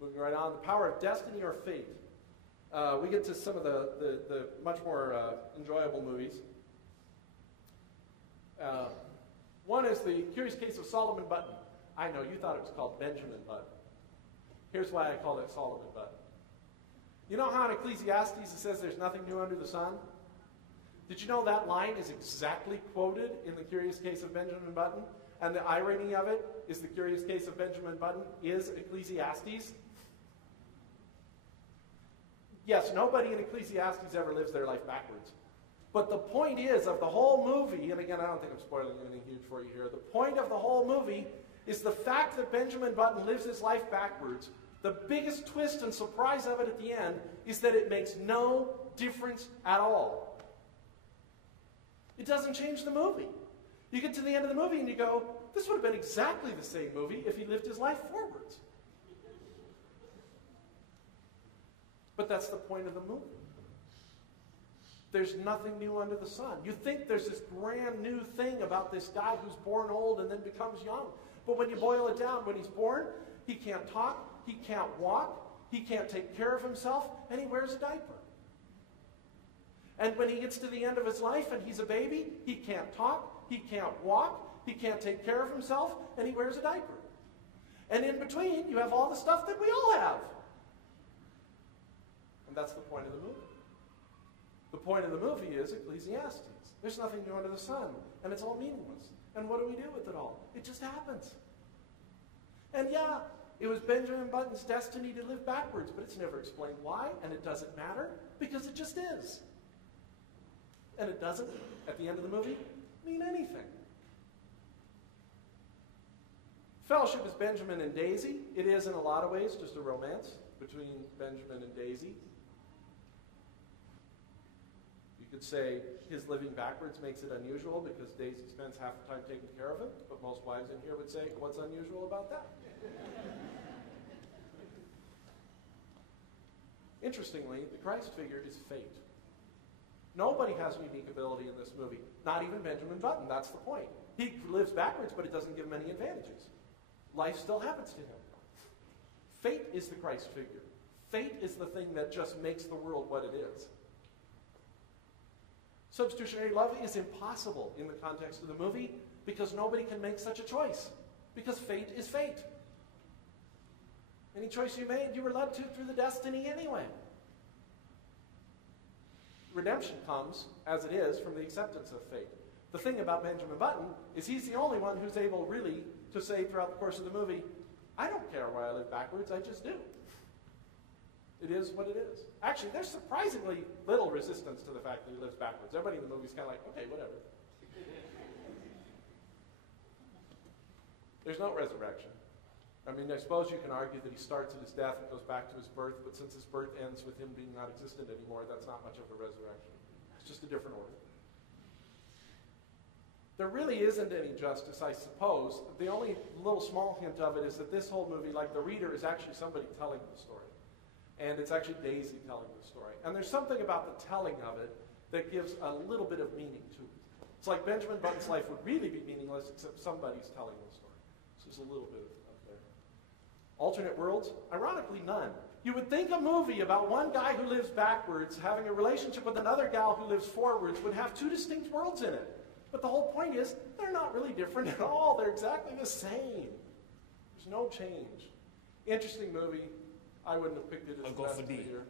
Moving right on, the power of destiny or fate. We get to some of the much more enjoyable movies. One is The Curious Case of Solomon Button. I know, you thought it was called Benjamin Button. Here's why I called it Solomon Button. You know how in Ecclesiastes it says there's nothing new under the sun? Did you know that line is exactly quoted in The Curious Case of Benjamin Button? And the irony of it is The Curious Case of Benjamin Button is Ecclesiastes. Yes, nobody in Ecclesiastes ever lives their life backwards. But the point is of the whole movie, and again, I don't think I'm spoiling anything huge for you here, the point of the whole movie is the fact that Benjamin Button lives his life backwards. The biggest twist and surprise of it at the end is that it makes no difference at all. It doesn't change the movie. You get to the end of the movie and you go, this would have been exactly the same movie if he lived his life forwards. But that's the point of the movie. There's nothing new under the sun. You think there's this brand new thing about this guy who's born old and then becomes young. But when you boil it down, when he's born, he can't talk, he can't walk, he can't take care of himself, and he wears a diaper. And when he gets to the end of his life and he's a baby, he can't talk, he can't walk, he can't take care of himself, and he wears a diaper. And in between, you have all the stuff that we all have. And that's the point of the movie. The point of the movie is Ecclesiastes. There's nothing new under the sun, and it's all meaningless. And what do we do with it all? It just happens. And yeah, it was Benjamin Button's destiny to live backwards, but it's never explained why, and it doesn't matter, because it just is. And it doesn't, at the end of the movie, mean anything. Fellowship is Benjamin and Daisy. It is, in a lot of ways, just a romance between Benjamin and Daisy. You could say his living backwards makes it unusual because Daisy spends half the time taking care of him, but most wives in here would say, what's unusual about that? Interestingly, the Christ figure is fate. Nobody has a unique ability in this movie, not even Benjamin Button. That's the point. He lives backwards, but it doesn't give him any advantages. Life still happens to him. Fate is the Christ figure. Fate is the thing that just makes the world what it is. Substitutionary love is impossible in the context of the movie because nobody can make such a choice. Because fate is fate. Any choice you made, you were led to through the destiny anyway. Redemption comes, as it is, from the acceptance of fate. The thing about Benjamin Button is he's the only one who's able really to say throughout the course of the movie, I don't care why I live backwards, I just do. It is what it is. Actually, there's surprisingly little resistance to the fact that he lives backwards. Everybody in the movie is kind of like, okay, whatever. There's no resurrection. I mean, I suppose you can argue that he starts at his death and goes back to his birth, but since his birth ends with him being not existent anymore, that's not much of a resurrection. It's just a different order. There really isn't any justice, I suppose. The only little small hint of it is that this whole movie, like the reader, is actually somebody telling the story. And it's actually Daisy telling the story. And there's something about the telling of it that gives a little bit of meaning to it. It's like Benjamin Button's life would really be meaningless except somebody's telling the story. So there's a little bit of there. Alternate worlds? Ironically, none. You would think a movie about one guy who lives backwards having a relationship with another gal who lives forwards would have two distinct worlds in it. But the whole point is, they're not really different at all. They're exactly the same. There's no change. Interesting movie. I wouldn't have picked it as the best of the year.